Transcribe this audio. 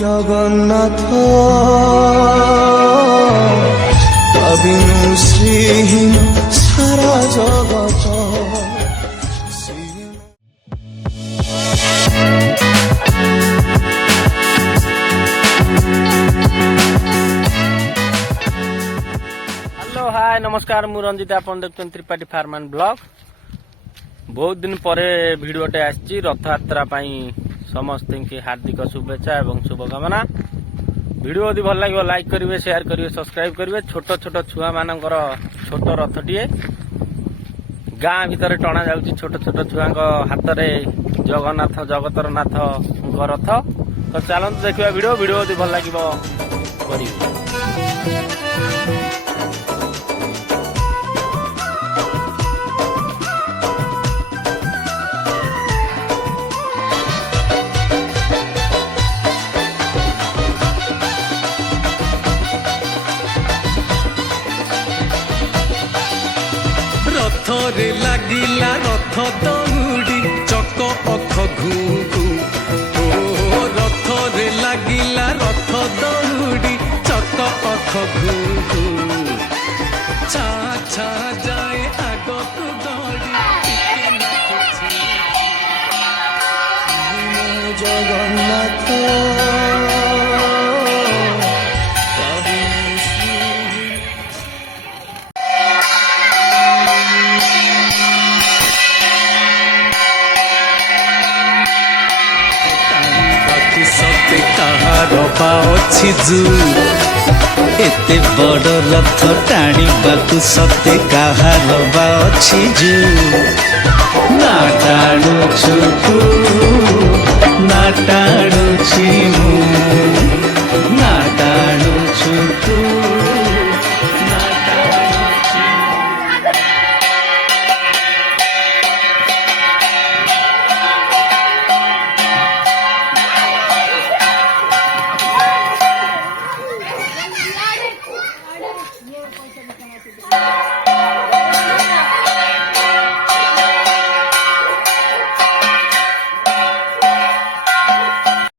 জগন্নাথ বিনু শ্রীহীন সারা জগত। Hello hi नमस्कार मु रंजित आप देखते त्रिपाठी फार्म एंड ब्लॉग। बहुत दिन पर भिडियोटे आसी रथयात्रा समस्त की हार्दिक शुभेच्छा एवं शुभकामना। भिडियो यदि भल लगे लाइक करेंगे, शेयर करेंगे, सब्सक्राइब करेंगे। छोट छोट छुआ मानकर छोट रथटीए गाँ भितर टणा जाऊँगी छोट छोट छुआ हाथ में जगन्नाथ जगतर नाथ रथ। तो चलते देखा भिडियो यदि भल लगे करेंगे। रथरे लागिला रथ दौड़ी चक अख घू घू। ओ रथरे लागिला रथ दौड़ी चक अख घू घू। छा छा जाए आगकु दौड़ी जगन्नाथ सते कहार पाछी जू एते बड़ रथ टाणीबाकू सते कहार बाछी जू। ना टाणुछु तू ना टाणुछु